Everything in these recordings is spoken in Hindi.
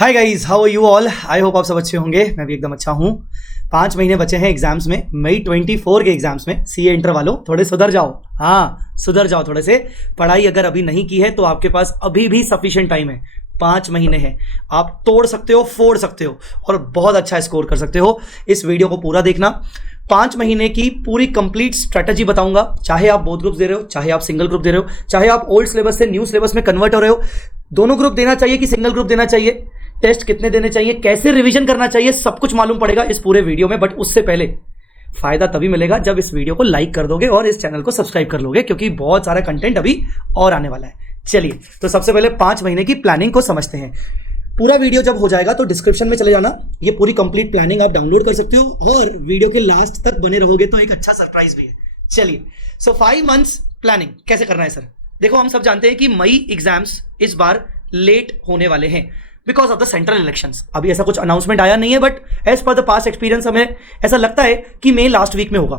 Hi guys, how are you all. I hope आप सब अच्छे होंगे। मैं भी एकदम अच्छा हूँ। 5 महीने बचे हैं एग्जाम्स में, मई 24 के एग्जाम्स में। सीए इंटर वालों थोड़े सुधर जाओ। हाँ, सुधर जाओ थोड़े से। पढ़ाई अगर अभी नहीं की है तो आपके पास अभी भी सफिशिएंट टाइम है। 5 महीने हैं, आप तोड़ सकते हो, फोड़ सकते हो और बहुत अच्छा स्कोर कर सकते हो। इस वीडियो को पूरा देखना। 5 महीने की पूरी कंप्लीट स्ट्रेटजी बताऊंगा। चाहे आप बोथ ग्रुप दे रहे हो, चाहे आप सिंगल ग्रुप दे रहे हो, चाहे आप ओल्ड सिलेबस से न्यू सिलेबस में कन्वर्ट हो रहे हो, दोनों ग्रुप देना चाहिए कि सिंगल ग्रुप देना चाहिए, टेस्ट कितने देने चाहिए, कैसे रिवीजन करना चाहिए, सब कुछ मालूम पड़ेगा इस पूरे वीडियो में। बट उससे पहले फायदा तभी मिलेगा जब इस वीडियो को लाइक कर दोगे और इस चैनल को सब्सक्राइब कर लोगे, क्योंकि बहुत सारा कंटेंट अभी और आने वाला है। चलिए, तो सबसे पहले 5 महीने की प्लानिंग को समझते हैं। पूरा वीडियो जब हो जाएगा तो डिस्क्रिप्शन में चले जाना, ये पूरी कंप्लीट प्लानिंग आप डाउनलोड कर सकते हो और वीडियो के लास्ट तक बने रहोगे तो एक अच्छा सरप्राइज भी है। चलिए, सो 5 मंथ्स प्लानिंग कैसे करना है सर। देखो, हम सब जानते हैं कि मई एग्जाम्स इस बार लेट होने वाले हैं because of the central elections. अभी ऐसा कुछ अनाउंसमेंट आया नहीं है, but as per the past experience हमें ऐसा लगता है कि मई लास्ट वीक में होगा।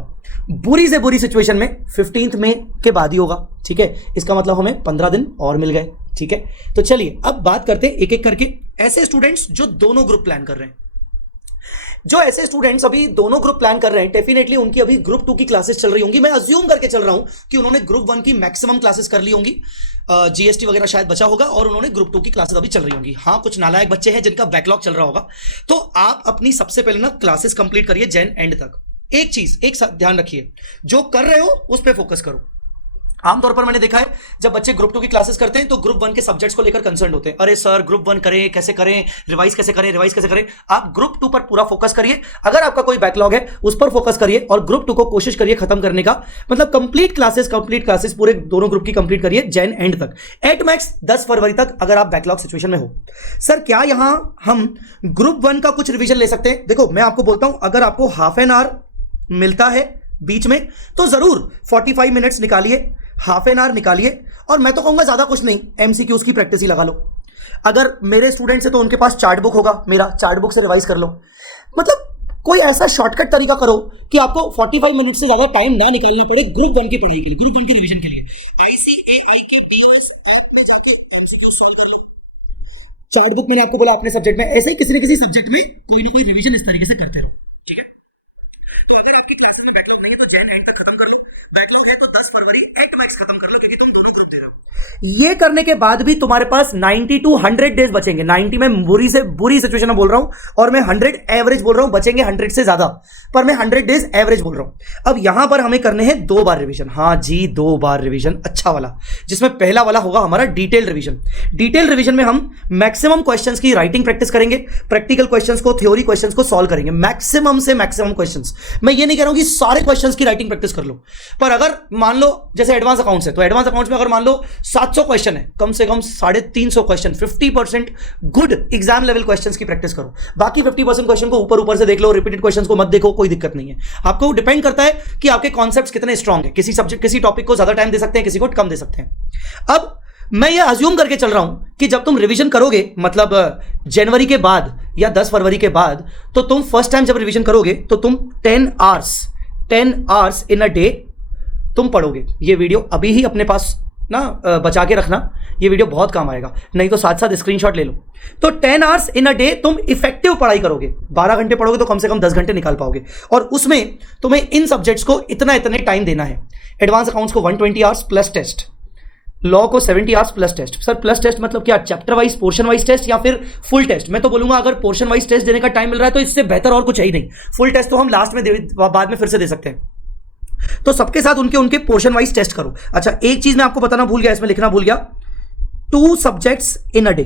बुरी से बुरी सिचुएशन में 15 मई के बाद ही होगा। ठीक है, इसका मतलब हमें 15 दिन और मिल गए। ठीक है, तो चलिए अब बात करते हैं एक एक करके ऐसे स्टूडेंट्स जो दोनों ग्रुप प्लान कर रहे हैं। जो ऐसे स्टूडेंट्स अभी दोनों ग्रुप प्लान कर रहे हैं, डेफिनेटली उनकी अभी ग्रुप 2 की क्लासेस चल रही होंगी। मैं अज्यूम करके चल रहा हूं कि उन्होंने ग्रुप 1 की मैक्सिमम क्लासेस कर ली होंगी। जीएसटी वगैरह शायद बचा होगा और उन्होंने ग्रुप 2 की क्लासेस अभी चल रही होंगी। हाँ, कुछ नालायक बच्चे हैं जिनका बैकलॉग चल रहा होगा। तो आप अपनी सबसे पहले ना क्लासेस कंप्लीट करिए जैन एंड तक। एक चीज ध्यान रखिए, जो कर रहे हो उस पर फोकस करो। आमतौर पर मैंने देखा है जब बच्चे ग्रुप 2 की क्लासेस करते हैं तो ग्रुप 1 के सब्जेक्ट्स को लेकर कंसर्न होते हैं। अरे सर, ग्रुप 1 करें कैसे करें, रिवाइज कैसे करें। आप ग्रुप 2 पर पूरा फोकस करिए। अगर आपका कोई बैकलॉग है उस पर फोकस करिए और ग्रुप 2 को कोशिश करिए खत्म करने का। मतलब कंप्लीट क्लासेस पूरे दोनों ग्रुप की कंप्लीट करिए जैन एंड तक। एट मैक्स 10 फरवरी तक अगर आप बैकलॉग सिचुएशन में हो। सर, क्या यहां हम ग्रुप 1 का कुछ रिविजन ले सकते हैं? देखो, मैं आपको बोलता हूं, अगर आपको हाफ एन आवर मिलता है बीच में तो जरूर 45 मिनट्स निकालिए, हाफ एन आवर निकालिए। और मैं तो कहूंगा ज्यादा कुछ नहीं, एमसीक्यूज की प्रैक्टिस ही लगा लो। अगर मेरे स्टूडेंट्स है तो उनके पास चार्ट बुक होगा, मेरा चार्ट बुक से रिवाइज कर लो। मतलब कोई ऐसा शॉर्टकट तरीका करो कि आपको 45 मिनट से ज्यादा टाइम ना निकालना पड़े ग्रुप 1 की पढ़ाई के लिए, ग्रुप 1 के रिवीजन के लिए। ICAI की चार्ट बुक मैंने आपको बोला अपने सब्जेक्ट में, ऐसे ही किसी न किसी सब्जेक्ट में कोई ना कोई रिवीजन इस तरीके से करते रहो। ठीक है, तो अगर आपकी क्लास में बैकलॉग नहीं है तो जैन एंड तक खत्म कर लो। बैकलॉग है तो 10 फरवरी एट मैक्स खत्म कर लो, क्योंकि तुम दोनों ग्रुप दे रहे हो। ये करने के बाद भी तुम्हारे पास 90 to 100 डेज बचेंगे। 90 में बुरी से बुरी सिचुएशन में बोल रहा हूं और मैं 100 एवरेज बोल रहा हूं, बचेंगे 100 से ज्यादा, पर मैं 100 डेज एवरेज बोल रहा हूं। अब यहां पर हमें करने हैं 2 बार रिवीजन। हाँ जी, 2 बार रिवीजन, अच्छा वाला, जिसमें पहला वाला होगा हमारा डिटेल रिवीजन। डिटेल रिवीजन में हम मैक्सिमम क्वेश्चंस की राइटिंग प्रैक्टिस करेंगे, प्रैक्टिकल क्वेश्चंस को, थ्योरी क्वेश्चंस को सॉल्व करेंगे, मैक्सिमम से मैक्सिमम क्वेश्चंस। मैं ये नहीं कह रहा हूं कि सारे क्वेश्चंस की राइटिंग प्रैक्टिस कर लो, पर अगर मान लो जैसे एडवांस अकाउंट्स है तो एडवांस अकाउंट्स में अगर मान लो 700 क्वेश्चन है, कम से कम 350 question, 50% good exam level questions की प्रैक्टिस करो। बाकी 50% क्वेश्चन को ऊपर से देख लो, रिपीटेड क्वेश्चंस को मत देखो, कोई दिक्कत नहीं है। आपको डिपेंड करता है कि आपके कॉन्सेप्ट्स कितने स्ट्रांग है। किसी सब्जेक्ट, किसी टॉपिक को ज्यादा टाइम दे सकते हैं, किसी को कम दे सकते हैं। अब मैं ये अज्यूम करके चल रहा हूं कि जब तुम रिवीजन करोगे, मतलब जनवरी के बाद या 10 फरवरी के बाद, तो तुम फर्स्ट टाइम जब रिवीजन करोगे तो तुम 10 आवर्स इन अ डे तुम पढ़ोगे। ये वीडियो अभी ही अपने पास ना बचा के रखना, ये वीडियो बहुत काम आएगा, नहीं तो साथ साथ स्क्रीनशॉट ले लो। तो 10 आवर्स इन अ डे तुम इफेक्टिव पढ़ाई करोगे। 12 घंटे पढ़ोगे तो कम से कम 10 घंटे निकाल पाओगे, और उसमें तुम्हें इन सब्जेक्ट्स को इतने टाइम देना है। एडवांस अकाउंट्स को 120 आवर्स प्लस टेस्ट, लॉ को 70 hours plus test. Sir, plus test मतलब क्या, chapter wise, portion wise test या फिर फुल टेस्ट? मैं तो बोलूंगा अगर पोर्शन वाइज टेस्ट देने का टाइम मिल रहा है तो इससे बेहतर और कुछ है ही नहीं। फुल टेस्ट तो हम लास्ट में बाद में फिर से दे सकते हैं। तो सबके साथ उनके पोर्शन वाइज टेस्ट करो। अच्छा, एक चीज मैं आपको बताना भूल गया, इसमें लिखना भूल गया, 2 subjects in a day,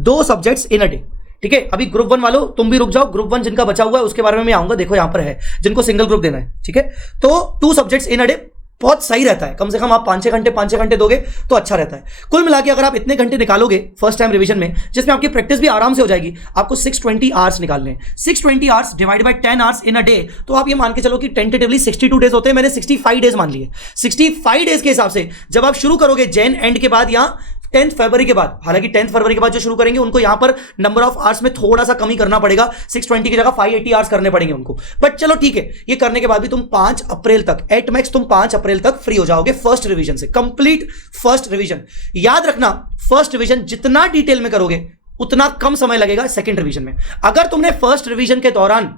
2 subjects in a day. ठीक है, अभी ग्रुप 1 वालों तुम भी रुक जाओ, ग्रुप 1 जिनका बचा हुआ है उसके बारे में मैं आऊंगा। देखो यहां पर है जिनको सिंगल ग्रुप देना है। ठीक है, तो 2 सब्जेक्ट्स इन अ डे बहुत सही रहता है। कम से कम आप 5-6 घंटे दोगे तो अच्छा रहता है। कुल मिला के अगर आप इतने घंटे निकालोगे फर्स्ट टाइम रिवीजन में, जिसमें आपकी प्रैक्टिस भी आराम से हो जाएगी, आपको 620 आवर्स निकालने हैं। 620 hours divide by 10 hours in a day, तो आप ये मान के चलो कि टेंटेटिवली 62 डेज होते हैं। मैंने 65 डेज मान लिए। 65 डेज के हिसाब से जब आप शुरू करोगे जैन एंड के बाद या 10th फरवरी के बाद, हालांकि 10th फरवरी के बाद जो शुरू करेंगे उनको यहां पर नंबर ऑफ आवर्स में थोड़ा सा कमी करना पड़ेगा, 620 की जगह 580 आवर्स करने पड़ेंगे उनको, बट चलो ठीक है। ये करने के बाद भी तुम 5 अप्रैल तक, एट मैक्स तुम 5 अप्रैल तक फ्री हो जाओगे फर्स्ट रिवीजन से, कंप्लीट फर्स्ट रिवीजन। याद रखना, फर्स्ट रिवीजन जितना डिटेल में करोगे उतना कम समय लगेगा सेकंड रिवीजन में। अगर तुमने फर्स्ट रिवीजन के दौरान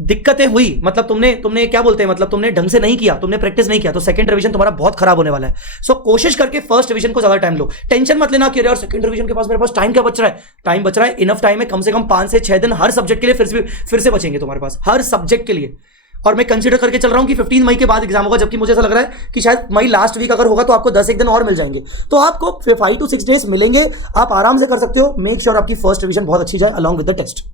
दिक्कतें हुई, मतलब तुमने क्या बोलते हैं, मतलब तुमने ढंग से नहीं किया, तुमने प्रैक्टिस नहीं किया, तो सेकंड रिवीजन तुम्हारा बहुत खराब होने वाला है। सो कोशिश करके फर्स्ट रिवीजन को ज्यादा टाइम लो। टेंशन मत लेना कि यार सेकंड रिवीजन के पास मेरे पास टाइम क्या बच रहा है। टाइम बच रहा है, इनफ टाइम है, कम से कम 5 से 6 दिन हर सब्जेक्ट के लिए फिर से बचेंगे तुम्हारे पास, हर सब्जेक्ट के लिए। और मैं कंसीडर करके चल रहा हूं कि 15 मई के बाद एग्जाम होगा, जबकि मुझे ऐसा लग रहा है कि शायद मई लास्ट वीक अगर होगा तो आपको 10 एक दिन और मिल जाएंगे, तो आपको 5 to 6 डेज मिलेंगे, आप आराम से कर सकते हो। मेक श्योर आपकी फर्स्ट रिवीजन बहुत अच्छी जाए अलॉन्ग विद द टेस्ट,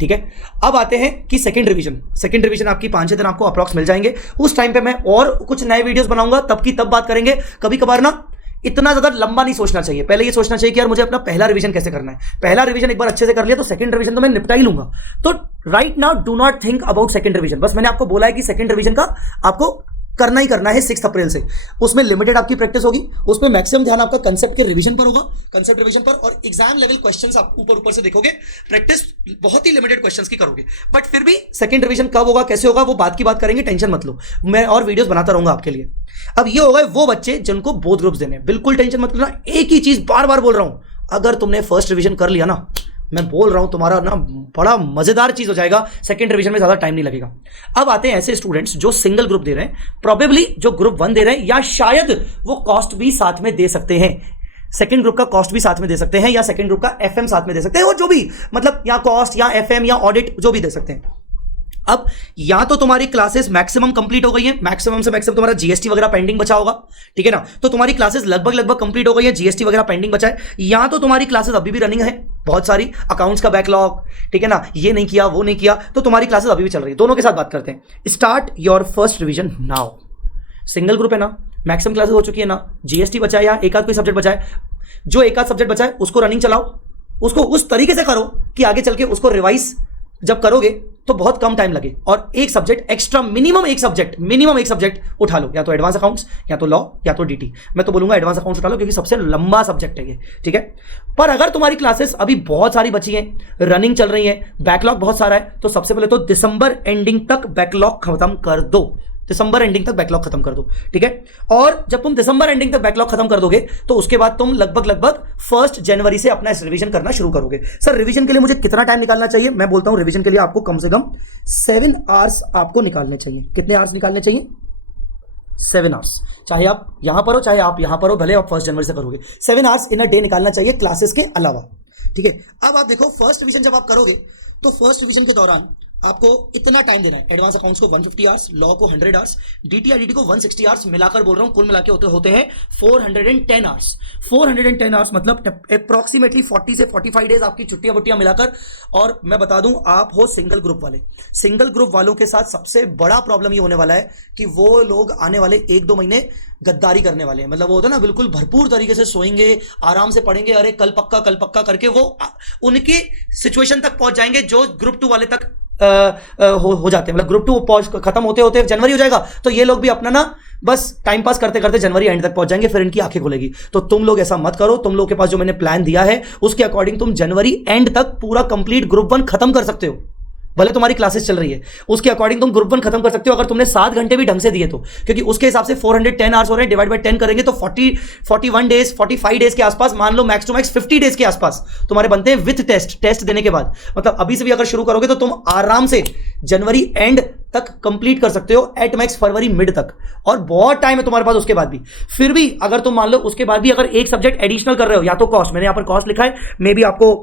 ठीक है। अब आते हैं कि सेकंड रिवीजन आपकी 5-6 दिन आपको अप्रॉक्स मिल जाएंगे। उस टाइम पे मैं और कुछ नए वीडियोस बनाऊंगा, तब की तब बात करेंगे। कभी कभार ना इतना ज्यादा लंबा नहीं सोचना चाहिए, पहले ये सोचना चाहिए कि यार मुझे अपना पहला रिवीजन कैसे करना है। पहला रिवीजन एक बार अच्छे से कर लिया तो सेकंड रिवीजन तो मैं निपटा ही लूंगा। तो right now do not think about second revision, बस मैंने आपको बोला है कि सेकंड रिवीजन का आपको करना ही करना है 6 अप्रैल से। उसमें लिमिटेड आपकी प्रैक्टिस होगी, उसमें मैक्सिमम ध्यान आपका कंसेप्ट के रिवीजन पर होगा, कंसेप्ट रिवीजन पर, और एग्जाम लेवल क्वेश्चंस आप ऊपर से देखोगे, प्रैक्टिस बहुत ही लिमिटेड क्वेश्चंस की करोगे। बट फिर भी सेकंड रिवीजन कब होगा, कैसे होगा, वो बात की बात करेंगे, टेंशन मत लो, मैं और वीडियोस बनाता रहूंगा आपके लिए। अब ये होगा वो बच्चे जिनको बोथ ग्रुप्स देने, बिल्कुल टेंशन मत लेना। एक ही चीज बार बार बोल रहा हूं, अगर तुमने फर्स्ट रिवीजन कर लिया ना, मैं बोल रहा हूं तुम्हारा ना बड़ा मजेदार चीज हो जाएगा, सेकंड रिवीजन में ज्यादा टाइम नहीं लगेगा। अब आते हैं ऐसे स्टूडेंट्स जो सिंगल ग्रुप दे रहे हैं, प्रोबेबली जो ग्रुप 1 दे रहे हैं, या शायद वो कॉस्ट भी साथ में दे सकते हैं, सेकंड ग्रुप का कॉस्ट भी साथ में दे सकते हैं, या सेकंड ग्रुप का एफएम साथ में दे सकते हैं, वो जो भी, मतलब या कॉस्ट या एफएम या ऑडिट जो भी दे सकते हैं। अब या तो तुम्हारी क्लासेस मैक्सिमम कंप्लीट हो गई है, मैक्सिमम से मैक्सिमम तुम्हारा जीएसटी वगैरह पेंडिंग बचा होगा, ठीक है ना, तो तुम्हारी क्लासेस लगभग कंप्लीट हो गई है, जीएसटी वगैरह पेंडिंग बचा है, या तो तुम्हारी क्लासेस अभी भी रनिंग है, बहुत सारी अकाउंट्स का बैकलॉग, ठीक है ना, ये नहीं किया वो नहीं किया, तो तुम्हारी क्लासेस अभी भी चल रही है। दोनों के साथ बात करते हैं। Start your first revision now. Single group है ना, मैक्सिमम क्लासेस हो चुकी है ना, जीएसटी बचा है या एक आध कोई सब्जेक्ट बचा है, जो एक आध सब्जेक्ट बचा है उसको रनिंग चलाओ, उसको उस तरीके से करो कि आगे चल के उसको रिवाइज जब करोगे तो बहुत कम टाइम लगे, और एक सब्जेक्ट एक्स्ट्रा, मिनिमम एक सब्जेक्ट उठा लो, या तो एडवांस अकाउंट्स, या तो लॉ, या तो डीटी। मैं तो बोलूंगा एडवांस अकाउंट्स उठा लो क्योंकि सबसे लंबा सब्जेक्ट है ये, ठीक है। पर अगर तुम्हारी क्लासेस अभी बहुत सारी बची हैं, रनिंग चल रही है, बैकलॉग बहुत सारा है, तो सबसे पहले तो दिसंबर एंडिंग तक बैकलॉग खत्म कर दो, दिसंबर एंडिंग तक बैकलॉग खत्म कर दो, ठीक है। और जब तुम दिसंबर एंडिंग तक बैकलॉग खत्म कर दोगे तो उसके बाद तुम लगभग 1 जनवरी से अपना रिवीजन करना शुरू करोगे। सर रिवीजन के लिए मुझे कितना टाइम निकालना चाहिए? मैं बोलता हूं रिवीजन के लिए आपको कम से कम 7 आवर्स आपको निकालने चाहिए। कितने आवर्स निकालने चाहिए? 7 आवर्स। चाहे आप यहां पर हो चाहे आप यहां पर हो, भले आप 1 जनवरी से करोगे, 7 आवर्स इन अ डे निकालना चाहिए क्लासेस के अलावा, ठीक है। अब आप देखो फर्स्ट रिवीजन जब आप करोगे तो फर्स्ट रिवीजन के दौरान आपको इतना टाइम देना है। एडवांस अकाउंट्स को 150 आवर्स, लॉ को 100 आवर्स, डीटी को 160 आवर्स, मिलाकर बोल रहा हूं, कुल मिला के होते हैं 410 आवर्स। 410 आवर्स मतलब अप्रॉक्सीमेटली 40 से 45 डेज आपकी छुट्टियां वुट्टियां मिलाकर। और मैं बता दूं, आप हो सिंगल ग्रुप वाले, सिंगल ग्रुप वालों के साथ सबसे बड़ा प्रॉब्लम ये होने वाला है कि वो लोग आने वाले 1-2 महीने गद्दारी करने वाले हैं। मतलब वो होता है ना, बिल्कुल भरपूर तरीके से सोएंगे, आराम से पढ़ेंगे, अरे कल पक्का करके वो उनकी सिचुएशन तक पहुंच जाएंगे जो ग्रुप 2 वाले तक हो जाते हैं। मतलब ग्रुप 2 खत्म होते होते जनवरी हो जाएगा, तो ये लोग भी अपना ना बस टाइम पास करते करते जनवरी एंड तक पहुंच जाएंगे, फिर इनकी आंखें खुलेगी। तो तुम लोग ऐसा मत करो। तुम लोग के पास जो मैंने प्लान दिया है उसके अकॉर्डिंग तुम जनवरी एंड तक पूरा कंप्लीट ग्रुप 1 खत्म कर सकते हो। भले तुम्हारी क्लासेस चल रही है, उसके अकॉर्डिंग तुम ग्रुप 1 खत्म कर सकते हो अगर तुमने 7 घंटे भी ढंग से दिए तो, क्योंकि उसके हिसाब से 410 आवर्स हो रहे हैं, डिवाइड बाय 10 करेंगे तो 41 डेज, 45 डेज के आसपास, मान लो मैक्स टू मैक्स 50 डेज के आसपास तुम्हारे बनते हैं विथ टेस्ट देने के बाद। मतलब अभी से भी अगर शुरू करोगे तो तुम आराम से जनवरी एंड तक कंप्लीट कर सकते हो, एट मैक्स फरवरी मिड तक, और बहुत टाइम है तुम्हारे पास उसके बाद भी। फिर भी अगर तुम मान लो उसके बाद भी अगर एक सब्जेक्ट एडिशनल कर रहे हो, या तो कॉस्ट, मैंने यहां पर कॉस्ट लिखा है, मे बी आपको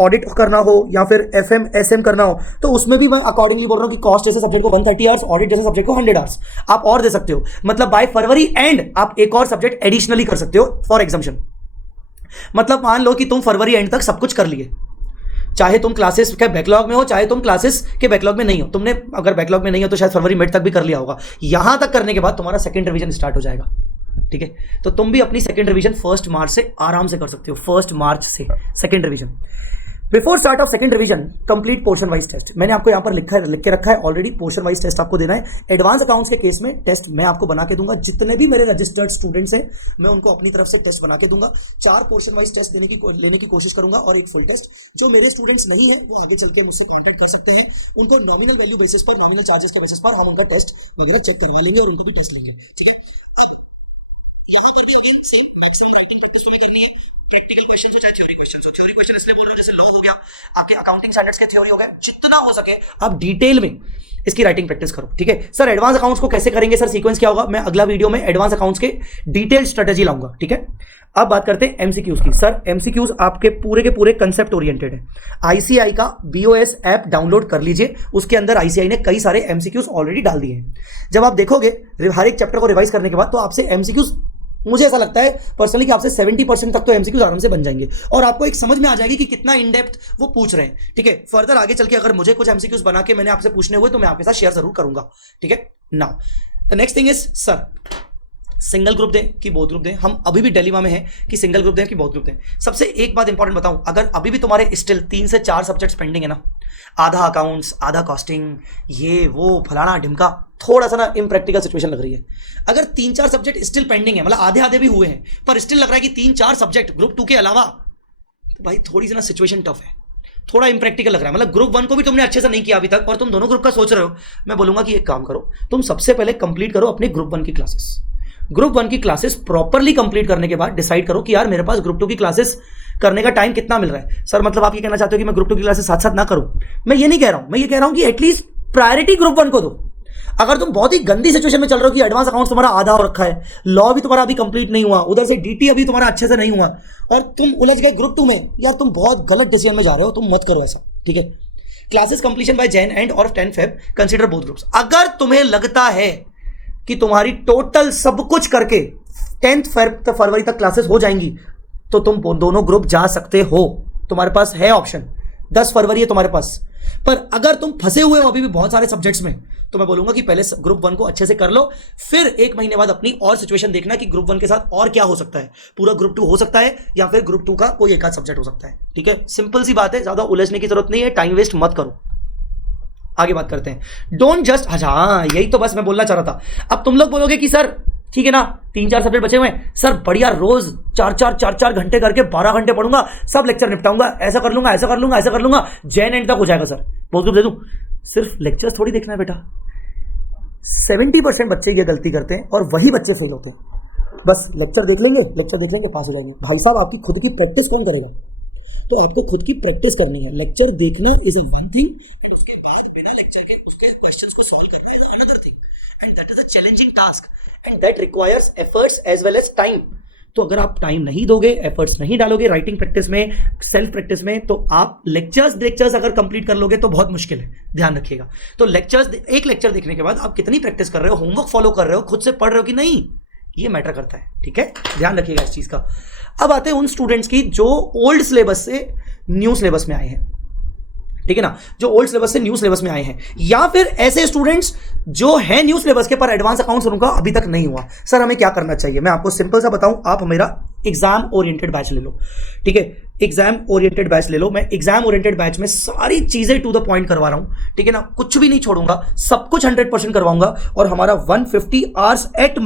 ऑडिट करना हो या फिर एफएम एसएम करना हो, तो उसमें भी मैं अकॉर्डिंगली बोल रहा हूं कि कॉस्ट जैसे सब्जेक्ट को 130 आवर्स, ऑडिट जैसे सब्जेक्ट को 100 आवर्स आप और दे सकते हो। मतलब बाय फरवरी एंड आप एक और सब्जेक्ट एडिशनली कर सकते हो फॉर एग्जाम्पशन। मतलब मान लो कि तुम फरवरी एंड तक सब कुछ कर लिए, चाहे तुम क्लासेस के बैकलॉग में हो चाहे तुम क्लासेस के बैकलॉग में नहीं हो। तुमने अगर बैकलॉग में नहीं हो तो शायद फरवरी मिड तक भी कर लिया होगा। यहां तक करने के बाद तुम्हारा सेकंड रिवीजन स्टार्ट हो जाएगा, ठीक है। तो तुम भी अपनी सेकंड रिवीजन 1 मार्च से आराम से कर सकते हो, 1 मार्च से second revision. Before start of second revision complete portion wise test. मैंने आपको यहाँ पर लिख के रखा है ऑलरेडी, पोर्शन वाइज टेस्ट आपको देना है। एडवांस अकाउंट्स के केस में टेस्ट मैं आपको बना के दूंगा, जितने भी मेरे रजिस्टर्ड स्टूडेंट्स हैं मैं उनको अपनी तरफ से टेस्ट बना के दूंगा। 4 पोर्शन वाइज टेस्ट लेने की कोशिश करूंगा और एक फुल टेस्ट। जो मेरे स्टूडेंट्स नहीं है वो आगे चल के मुझसे कॉन्टेक्ट कर सकते हैं, उनको नॉमिनल वैल्यू बेसिस पर, नॉमिनल चार्जेस के बेसिस पर हम उनका टेस्ट वगैरह चेक करवा लेंगे और उनका भी टेस्ट लेंगे। ठीक है, यहाँ पर भी again same maximum writing practice में करनी है। प्रैक्टिकल क्वेश्चन हो चाहे थ्योरी क्वेश्चन हो, थ्योरी क्वेश्चन इसलिए बोल रहा हूं जैसे लॉ हो गया, आपके अकाउंटिंग स्टैंडर्ड्स के थ्योरी हो गए, जितना हो सके आप डिटेल में इसकी राइटिंग प्रैक्टिस करो। ठीक है सर, एडवांस अकाउंट्स को कैसे करेंगे सर, सीक्वेंस क्या होगा, मैं अगला वीडियो में एडवांस अकाउंट्स के डिटेल स्ट्रेटेजी लाऊंगा। ठीक है, अब बात करते हैं एमसीक्यूज की। सर एमसीक्यूज आपके पूरे के पूरे कंसेप्ट ओरिएंटेड है। आईसीआई का बीओएस ऐप डाउनलोड कर लीजिए, उसके अंदर आईसीआई ने कई सारे एमसीक्यूज ऑलरेडी डाल दिए हैं। जब आप देखोगे हर एक चैप्टर को रिवाइज करने के बाद तो आपसे एमसीक्यूज, मुझे ऐसा लगता है पर्सनली कि आपसे 70% तक तो एमसीक्यूज आराम से बन जाएंगे और आपको एक समझ में आ जाएगी कि कितना इन डेप्थ वो पूछ रहे हैं। ठीक है, फर्दर आगे चल के अगर मुझे कुछ एमसीक्यूज बना के मैंने आपसे पूछने हुए तो मैं आपके साथ शेयर जरूर करूंगा। ठीक है, now the next thing is sir single group दें कि बोथ ग्रुप दें। हम अभी भी डिलेमा में है कि सिंगल ग्रुप दें कि बोथ ग्रुप दें। सबसे एक बात इंपॉर्टेंट बताऊं, अगर अभी भी तुम्हारे स्टिल 3 से 4 सब्जेक्ट्स पेंडिंग है ना, आधा अकाउंट्स, आधा कॉस्टिंग, ये वो फलाना ढिमका, थोड़ा सा ना इम्प्रैक्टिकल सिचुएशन लग रही है। अगर 3-4 सब्जेक्ट स्टिल पेंडिंग है, मतलब आधे आधे भी हुए हैं पर स्टिल लग रहा है कि 3-4 सब्जेक्ट ग्रुप 2 के अलावा, तो भाई थोड़ी सी ना सिचुएशन टफ है, थोड़ा इंप्रैक्टिकल लग रहा है। मतलब ग्रुप 1 को भी तुमने अच्छे से नहीं किया अभी तक और तुम दोनों ग्रुप का सोच रहे हो। मैं बोलूंगा कि एक काम करो, तुम सबसे पहले कंप्लीट करो अपने ग्रुप 1 की क्लासेस। ग्रुप 1 की क्लासेस प्रॉपरली कंप्लीट करने के बाद डिसाइड करो कि यार मेरे पास ग्रुप 2 की क्लासेस करने का टाइम कितना मिल रहा है। सर मतलब आप ये कहना चाहते हो कि मैं ग्रुप 2 की क्लासेस साथ साथ ना करूं? मैं ये नहीं कह रहा हूं, मैं ये कह रहा हूं कि एटलीस्ट प्रायोरिटी ग्रुप 1 को दो। अगर तुम बहुत ही गंदी सिचुएशन में चल रहे हो कि एडवांस अकाउंट्स तुम्हारा आधा हो रखा है, लॉ भी तुम्हारा अभी कंप्लीट नहीं हुआ, उधर से डीटी अभी तुम्हारा अच्छे से नहीं हुआ और तुम उलझ गए ग्रुप 2 में, यार तुम बहुत गलत डिसीजन में जा रहे हो, तुम मत करो ऐसा। ठीक है, classes completion by Jan end और 10 फेब, कंसीडर बोथ ग्रुप्स। अगर तुम्हें लगता है कि तुम्हारी टोटल सब कुछ करके 10 फरवरी तक क्लासेस हो जाएंगी तो तुम दोनों ग्रुप जा सकते हो, तुम्हारे पास है ऑप्शन। 10 फरवरी है तुम्हारे पास। पर अगर तुम फंसे हुए हो अभी भी बहुत सारे सब्जेक्ट्स में, तो मैं बोलूंगा कि पहले ग्रुप 1 को अच्छे से कर लो, फिर 1 महीने बाद अपनी और सिचुएशन देखना कि ग्रुप 1 के साथ और क्या हो सकता है। पूरा ग्रुप 2 हो सकता है या फिर ग्रुप 2 का कोई एक आध सब्जेक्ट हो सकता है। ठीक है, सिंपल सी बात है, ज्यादा उलझने की जरूरत नहीं है, टाइम वेस्ट मत करो। आगे बात करते हैं, डोंट जस्ट, हाँ यही तो बस मैं बोलना चाह रहा था। अब तुम लोग बोलोगे कि सर ठीक है ना 3-4 सब्जेक्ट बचे हुए हैं, सर बढ़िया रोज 4-4 घंटे करके 12 घंटे पढ़ूंगा, सब लेक्चर निपटाऊंगा, ऐसा कर लूंगा, ऐसा कर लूंगा, ऐसा कर लूंगा, जैन एंड तक हो जाएगा सर, बहुत कुछ दे दूं। सिर्फ लेक्चर्स थोड़ी देखना है बेटा। 70% बच्चे ये गलती करते हैं और वही बच्चे फेल होते हैं। बस लेक्चर देख लेंगे पास हो जाएंगे। भाई साहब आपकी खुद की प्रैक्टिस कौन करेगा? तो आपको खुद की प्रैक्टिस करनी है। लेक्चर देखना is a one thing and उसके बाद बिना लेक्चर के उसके क्वेश्चंस को सॉल्व करना is another thing and that is a challenging task and that requires efforts as well as time. तो अगर आप टाइम नहीं दोगे, एफर्ट्स नहीं डालोगे राइटिंग प्रैक्टिस में, सेल्फ प्रैक्टिस में, तो आप लेक्चर्स अगर कंप्लीट कर लोगे तो बहुत मुश्किल है, ध्यान रखिएगा। तो लेक्चर्स, एक लेक्चर देखने के बाद आप कितनी प्रैक्टिस कर रहे हो, होमवर्क फॉलो कर रहे हो, खुद से पढ़ रहे हो कि नहीं, ये मैटर करता है। ठीक है, ध्यान रखिएगा इस चीज का। अब आते हैं उन स्टूडेंट्स की जो ओल्ड सिलेबस से न्यू सिलेबस में आए हैं। ठीक है ना, जो ओल्ड सिलेबस से न्यू सिलेबस में आए हैं, या फिर ऐसे स्टूडेंट्स जो हैं न्यू सिलेबस के पर एडवांस अकाउंट्स उनका अभी तक नहीं हुआ। सर हमें क्या करना चाहिए? मैं आपको सिंपल सा बताऊं, आप मेरा एग्जाम ओरिएंटेड बैच ले लो। ठीक है, एग्जाम ओरिएंटेड बैच ले लो। मैं एग्जाम ओरिएंटेड बैच में सारी चीजें टू द पॉइंट करवा रहा हूं। ठीक है ना, कुछ भी नहीं छोड़ूंगा, सब कुछ 100% करवाऊंगा और हमारा 150 आवर्स एट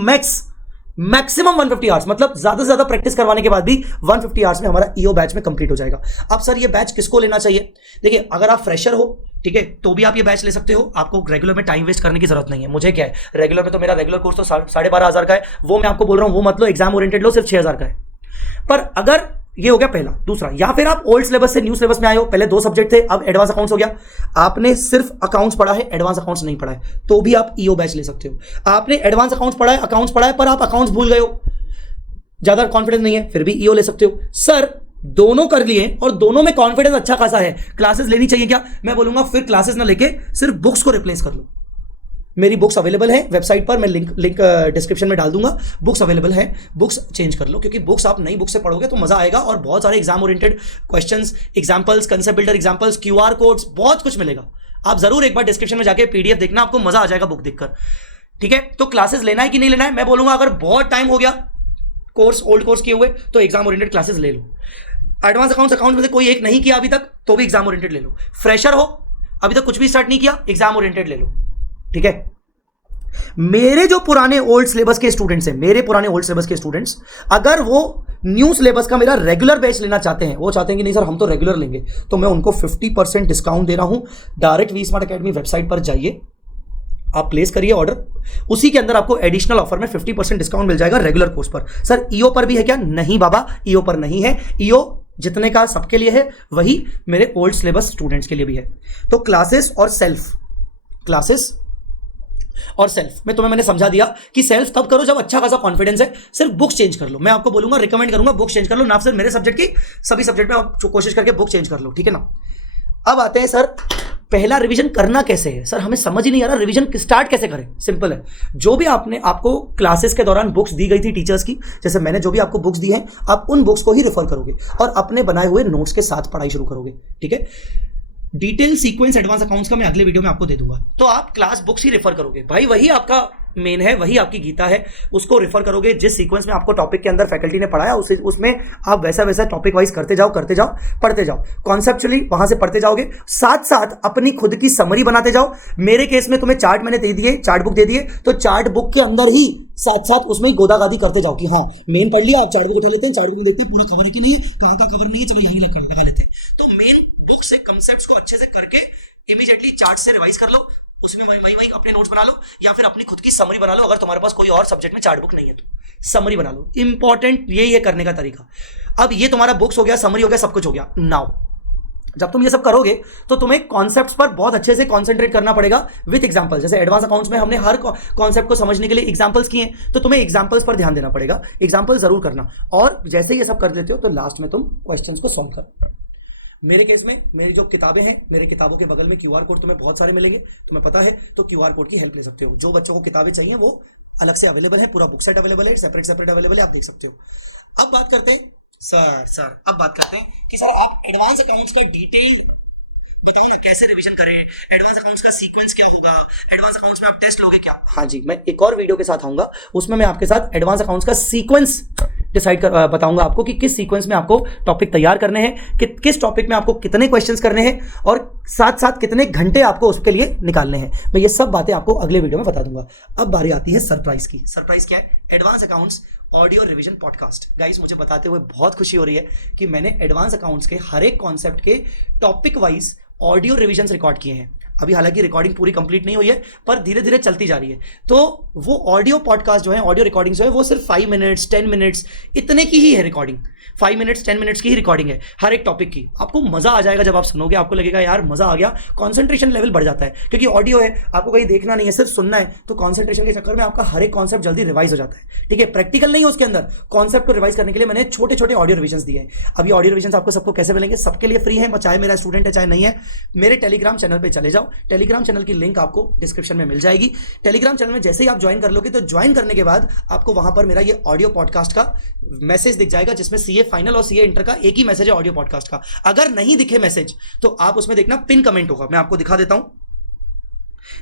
मैक्सिमम 150 आवर्स, मतलब ज्यादा से ज्यादा प्रैक्टिस करवाने के बाद भी 150 आवर्स में हमारा ईओ बैच में कंप्लीट हो जाएगा। अब सर ये बैच किसको लेना चाहिए? देखिए, अगर आप फ्रेशर हो, ठीक है, तो भी आप ये बैच ले सकते हो। आपको रेगुलर में टाइम वेस्ट करने की जरूरत नहीं है। मुझे क्या है, रेगुलर में तो मेरा रेगुलर कोर्स तो 12,500 का है, वो मैं आपको बोल रहा हूं वो मत लो, एग्जाम ओरिएंटेड लो, सिर्फ 6,000 का है। पर अगर ये हो गया पहला। दूसरा, या फिर आप ओल्ड सिलेबस से न्यू सिलेबस में आए हो, पहले 2 सब्जेक्ट थे, अब एडवांस अकाउंट्स हो गया, आपने सिर्फ अकाउंट्स पढ़ा है, एडवांस अकाउंट्स नहीं पढ़ा है, तो भी आप ईओ बैच ले सकते हो। आपने एडवांस अकाउंट्स पढ़ा है, अकाउंट्स पढ़ा है, पर आप अकाउंट्स भूल गए हो, ज्यादा कॉन्फिडेंस नहीं है, फिर भी ईओ ले सकते हो। सर दोनों कर लिए और दोनों में कॉन्फिडेंस अच्छा खासा है, क्लासेस लेनी चाहिए क्या? मैं बोलूंगा फिर क्लासेस ना लेके सिर्फ बुक्स को रिप्लेस कर लो। मेरी बुक्स अवेलेबल है वेबसाइट पर, मैं लिंक डिस्क्रिप्शन में डाल दूंगा। बुक्स अवेलेबल है, बुक्स चेंज कर लो, क्योंकि बुक्स आप नई बुक से पढ़ोगे तो मजा आएगा और बहुत सारे exam oriented questions, examples, concept builder examples, QR codes, बहुत कुछ मिलेगा। आप जरूर एक बार डिस्क्रिप्शन में जाके पीडीएफ देखना, आपको मजा आ जाएगा बुक देखकर। ठीक है, तो क्लासेस लेना है कि नहीं लेना है? मैं बोलूंगा अगर बहुत टाइम हो गया कोर्स, ओल्ड कोर्स किए हुए, तो एग्जाम ओरिएंटेड क्लासेस ले लो। एडवांस अकाउंट में से कोई एक नहीं किया अभी तक तो भी एग्जाम ओरिएंटेड ले लो। फ्रेशर हो, अभी तक कुछ भी स्टार्ट नहीं किया, एग्जाम ओरिएंटेड ले लो। ठीक है, मेरे जो पुराने ओल्ड सिलेबस के स्टूडेंट्स हैं, मेरे पुराने ओल्ड सिलेबस के स्टूडेंट्स, अगर वो न्यू सिलेबस का मेरा रेगुलर बैच लेना चाहते हैं, वो चाहते हैं कि नहीं सर हम तो रेगुलर लेंगे, तो मैं उनको 50% डिस्काउंट दे रहा हूं। Direct V smart academy website पर जाइए, आप प्लेस करिए ऑर्डर, उसी के अंदर आपको एडिशनल ऑफर में 50% डिस्काउंट मिल जाएगा रेगुलर कोर्स पर। सर ईओ पर भी है क्या? नहीं बाबा, ईओ पर नहीं है। ईओ जितने का सबके लिए है वही मेरे ओल्ड सिलेबस स्टूडेंट्स के लिए भी है। तो क्लासेस और सेल्फ, क्लासेस और सेल्फ में तुम्हें मैंने समझा दिया कि सेल्फ तब करो जब अच्छा खासा कॉन्फिडेंस है। सिर्फ बुक्स चेंज कर लो, मैं आपको बोलूंगा, रिकमेंड करूंगा बुक्स चेंज कर लो, ना सिर्फ मेरे सब्जेक्ट की, सभी सब्जेक्ट में आप कोशिश करके बुक चेंज कर लो। ठीक है ना। अब आते हैं सर पहला रिवीजन करना कैसे है। सर हमें समझ ही नहीं आ रहा रिवीजन स्टार्ट कैसे करें। सिंपल है, जो भी आपको क्लासेस के दौरान बुक्स दी गई थी टीचर्स की, जैसे मैंने जो भी आपको बुक्स दी हैं, आप उन बुक्स को ही रेफर करोगे और अपने बनाए हुए नोट्स के साथ पढ़ाई शुरू करोगे। ठीक है, डिटेल सीक्वेंस एडवांस अकाउंट्स का मैं अगले वीडियो में आपको दे दूंगा। तो आप क्लास बुक्स ही रेफर करोगे भाई, वही आपका मेन है, वही आपकी गीता है, उसको रेफर करोगे। जिस सीक्वेंस में आपको टॉपिक के अंदर फैकल्टी ने पढ़ाया उसमें आप वैसा वैसा टॉपिक वाइज करते जाओ, पढ़ते जाओ, कॉन्सेप्चुअली वहां से पढ़ते जाओगे, साथ साथ अपनी खुद की समरी बनाते जाओ। मेरे केस में तुम्हें चार्ट मैंने दे दिए, चार्ट बुक दे दिए, तो चार्ट बुक के अंदर ही साथ साथ उसमें ही गोदागादी करते जाओ कि हाँ मेन पढ़ लिया, आप चार्ट बुक उठा लेते हैं, चार्ट बुक में देखते हैं पूरा कवर है कि नहीं है, कहाँ का कवर नहीं है, चलो यहीं लगा लेते हैं। तो मेन बुक से कंसेप्ट्स को अच्छे से करके इमीडिएटली चार्ट से रिवाइज कर लो, उसमें वही अपने नोट्स बना लो, या फिर अपनी खुद की समरी बना लो। अगर तुम्हारे पास कोई और सब्जेक्ट में चार्ट बुक नहीं है तो समरी बना लो। इंपॉर्टेंट यही है करने का तरीका। अब ये तुम्हारा बुक्स हो गया, समरी हो गया, सब कुछ हो गया। नाउ जब तुम ये सब करोगे तो तुम्हें कॉन्सेप्ट्स पर बहुत अच्छे से कॉन्सेंट्रेट करना पड़ेगा विद एग्जांपल। जैसे एडवांस अकाउंट्स में हमने हर कॉन्सेप्ट को समझने के लिए एग्जांपल्स किए, तो तुम्हें एग्जांपल्स पर ध्यान देना पड़ेगा, एग्जांपल जरूर करना। और जैसे ये सब कर लेते हो तो लास्ट में तुम क्वेश्चंस को सॉल्व कर। मेरे केस में मेरी जो किताबें हैं, मेरे किताबों के बगल में क्यूआर कोड तुम्हें बहुत सारे मिलेंगे, तुम्हें पता है, तो क्यूआर कोड की हेल्प ले सकते हो। जो बच्चों को किताबें चाहिए वो अलग से अवेलेबल है, पूरा बुक सेट अवेलेबल है, सेपरेट अवेलेबल है, आप देख सकते हो। अब बात करते हैं अब बात करते हैं कि सर आप एडवांस अकाउंट्स का डिटेल बताओ ना, कैसे रिवीजन करें, एडवांस अकाउंट्स का सीक्वेंस क्या होगा, एडवांस अकाउंट्स में आप टेस्ट लोगे क्या? हाँ जी, मैं एक और वीडियो के साथ आऊंगा, उसमें मैं आपके साथ एडवांस अकाउंट्स का सीक्वेंस डिसाइड कर बताऊंगा आपको कि किस सीक्वेंस में आपको टॉपिक तैयार करने हैं, कि किस टॉपिक में आपको कितने क्वेश्चंस करने हैं और साथ साथ कितने घंटे आपको उसके लिए निकालने हैं। मैं ये सब बातें आपको अगले वीडियो में बता दूंगा। अब बारी आती है सरप्राइज की। सरप्राइज क्या है? Advance accounts audio revision podcast. Guys मुझे बताते हुए बहुत खुशी हो रही है कि मैंने एडवांस अकाउंट्स के हर एक कॉन्सेप्ट के topic wise audio revision record किए हैं। अभी हालांकि रिकॉर्डिंग पूरी कंप्लीट नहीं हुई है, पर धीरे धीरे चलती जा रही है। तो वो ऑडियो पॉडकास्ट जो है, ऑडियो रिकॉर्डिंग जो है, वो सिर्फ 5 मिनट्स 10 मिनट्स इतने की ही है रिकॉर्डिंग। 5 मिनट्स 10 मिनट्स की ही रिकॉर्डिंग है हर एक टॉपिक की। आपको मजा आ जाएगा जब आप सुनोगे, आपको लगेगा यार मजा आ गया, कॉन्सेंट्रेशन लेवल बढ़ जाता है, क्योंकि ऑडियो है, आपको कहीं देखना नहीं है, सिर्फ सुनना है, तो कॉन्सेंट्रेशन के चक्कर में आपका हर एक कॉन्सेप्ट जल्दी रिवाइज हो जाता है। ठीक है, प्रैक्टिकल नहीं है उसके अंदर, कॉन्सेप्ट को रिवाइज करने के लिए मैंने छोटे छोटे ऑडियो रिविजन दिए हैं। अभी ऑडियो रिविजन आपको सबको कैसे मिलेंगे? सबके लिए फ्री है, चाहे मेरा स्टूडेंट है चाहे नहीं है। मेरे टेलीग्राम चैनल पर चले जाओ, टेलीग्राम चैनल की लिंक आपको डिस्क्रिप्शन में मिल जाएगी। टेलीग्राम चैनल में जैसे ही आप ज्वाइन कर लोगे तो ज्वाइन करने के बाद आपको वहां पर मेरा ये ऑडियो पॉडकास्ट का मैसेज दिख जाएगा, जिसमें सीए फाइनल और सीए इंटर का एक ही मैसेज है ऑडियो पॉडकास्ट का। अगर नहीं दिखे मैसेज तो आप उसमें देखना पिन कमेंट होगा, मैं आपको दिखा देता हूं।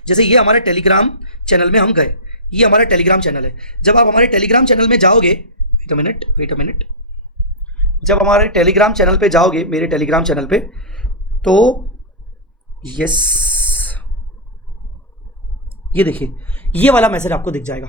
जैसे ये हमारे टेलीग्राम चैनल में हम गए, ये हमारा टेलीग्राम चैनल है। जब आप हमारे टेलीग्राम चैनल में जाओगे, वेट अ मिनट, जब हमारे टेलीग्राम चैनल पे जाओगे, मेरे टेलीग्राम चैनल पे, तो यस ये देखिए, ये वाला मैसेज आपको दिख जाएगा।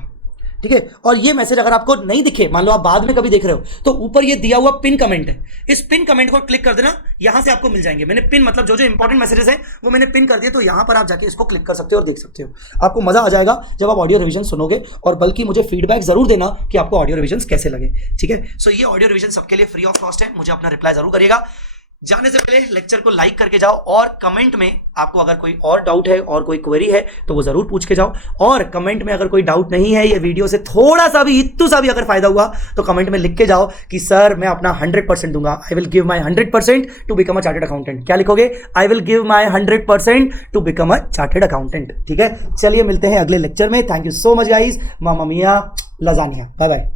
ठीक है, और ये मैसेज अगर आपको नहीं दिखे, मान लो आप बाद में कभी देख रहे हो, तो ऊपर ये दिया हुआ पिन कमेंट है, इस पिन कमेंट को क्लिक कर देना, यहां से आपको मिल जाएंगे। मैंने पिन मतलब जो जो इंपॉर्टेंट मैसेजेस हैं वो मैंने पिन कर दिए, तो यहां पर आप जाके इसको क्लिक कर सकते हो और देख सकते हो। आपको मजा आ जाएगा जब आप ऑडियो रिवीजन सुनोगे, और बल्कि मुझे फीडबैक जरूर देना कि आपको ऑडियो रिवीजन कैसे लगे। ठीक है, सो ये ऑडियो रिवीजन सबके लिए फ्री ऑफ कॉस्ट है, मुझे अपना रिप्लाई जरूर करिएगा। जाने से पहले लेक्चर को लाइक करके जाओ, और कमेंट में आपको अगर कोई और डाउट है और कोई क्वेरी है तो वो जरूर पूछ के जाओ। और कमेंट में अगर कोई डाउट नहीं है, ये वीडियो से थोड़ा सा भी इत्तू सा भी अगर फायदा हुआ, तो कमेंट में लिख के जाओ कि सर मैं अपना 100% दूंगा, I will give my 100% to become a chartered accountant. क्या लिखोगे? I will give my 100% to become a chartered accountant. ठीक है, चलिए मिलते हैं अगले लेक्चर में। Thank you so much guys, mamma mia lasagna, bye bye.